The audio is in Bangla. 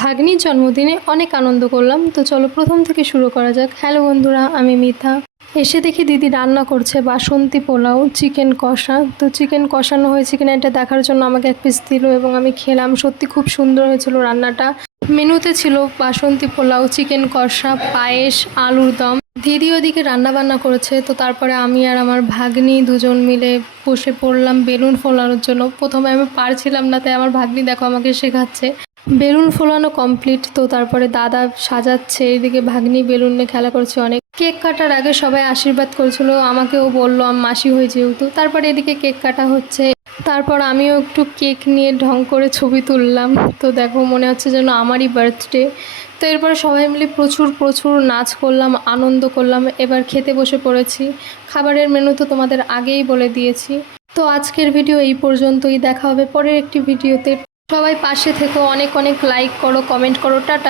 ভাগ্নির জন্মদিনে অনেক আনন্দ করলাম। তো চলো প্রথম থেকে শুরু করা যাক। হ্যালো বন্ধুরা, আমি মিথা। এসে দেখি দিদি রান্না করছে বাসন্তী পোলাও, চিকেন কষা। তো চিকেন কষানো হয়েছে কিনা এটা দেখার জন্য আমাকে এক পিস দিল এবং আমি খেলাম। সত্যি খুব সুন্দর হয়েছিল রান্নাটা। মেনুতে ছিল বাসন্তী পোলাও, চিকেন কষা, পায়েস, আলুর দম। দিদি ওদিকে রান্না বান্না করেছে। তো তারপরে আমি আর আমার ভাগ্নি দুজন মিলে বসে পড়লাম বেলুন ফোলানোর জন্য। প্রথমে আমি পারছিলাম না, তাই আমার ভাগ্নি দেখো আমাকে শেখাচ্ছে। বেলুন ফোলানো কমপ্লিট। তো তারপরে দাদা সাজাচ্ছে, এইদিকে ভাগ্নি বেলুন নিয়ে খেলা করছে অনেক। কেক কাটার আগে সবাই আশীর্বাদ করেছিল, আমাকেও বললো, আমি মাসি হয়ে যেহেতু। তারপরে এদিকে কেক কাটা হচ্ছে। তারপর আমিও একটু কেক নিয়ে ঢং করে ছবি তুললাম। তো দেখো মনে হচ্ছে যেন আমারই বার্থডে। তো এরপর সবাই মিলে প্রচুর প্রচুর নাচ করলাম, আনন্দ করলাম। এবার খেতে বসে পড়েছি। খাবারের মেনু তো তোমাদের আগেই বলে দিয়েছি। তো আজকের ভিডিও এই পর্যন্তই। দেখা হবে পরের একটি ভিডিওতে। সবাই পাশে থেকো, অনেক অনেক লাইক করো, কমেন্ট করো। টাটা।